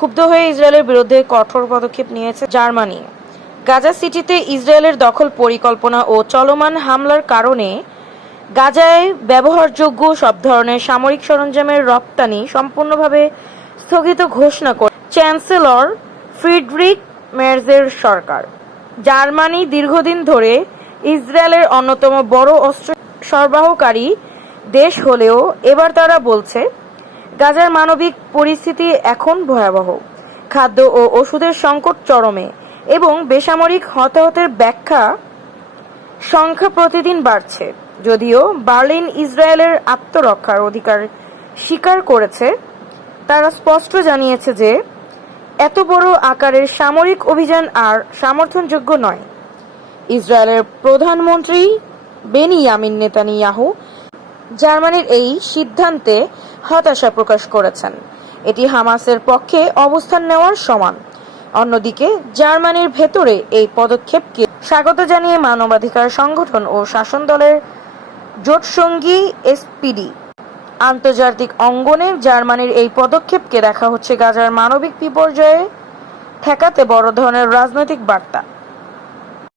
ক্ষুব্ধ হয়ে ইসরায়েলের বিরুদ্ধে কঠোর পদক্ষেপ নিয়েছে জার্মানি। গাজা সিটিতে ইসরায়েলের দখল পরিকল্পনা ও চলমান হামলার কারণে গাজায় ব্যবহারযোগ্য সব ধরনের সামরিক সরঞ্জামের রপ্তানি সম্পূর্ণভাবে স্থগিত ঘোষণা করে চ্যান্সেলর ফ্রিডরিক মের্জের সরকার। জার্মানি দীর্ঘদিন ধরে ইসরায়েলের অন্যতম বড় অস্ত্র সরবরাহকারী দেশ হলেও এবার তারা বলছে গাজার মানবিক পরিস্থিতি এখন ভয়াবহ। খাদ্য ও ওষুধের সংকট চরমে এবং বেসামরিক হতাহতের ব্যাখ্যা সংখ্যা প্রতিদিন বাড়ছে। যদিও বার্লিন ইসরায়েলের আত্মরক্ষার অধিকার স্বীকার করেছে, তারা স্পষ্ট জানিয়েছে যে এত বড় আকারের সামরিক অভিযান আর সমর্থনযোগ্য নয়। ইসরায়েলের প্রধানমন্ত্রী বেনিয়ামিন নেতানিয়াহু জার্মানির এই সিদ্ধান্তে হতাশা প্রকাশ করেছেন। এটি হামাসের পক্ষে অবস্থান নেওয়ার সমান। অন্যদিকে, জার্মানির ভেতরে এই পদক্ষেপকে স্বাগত জানিয়ে মানবাধিকার সংগঠন ও শাসন দলের জোটসঙ্গী এসপিডি আন্তর্জাতিক অঙ্গনে জার্মানির এই পদক্ষেপকে দেখা হচ্ছে গাজার মানবিক বিপর্যয়ে ঠেকাতে বড় ধরনের রাজনৈতিক বার্তা।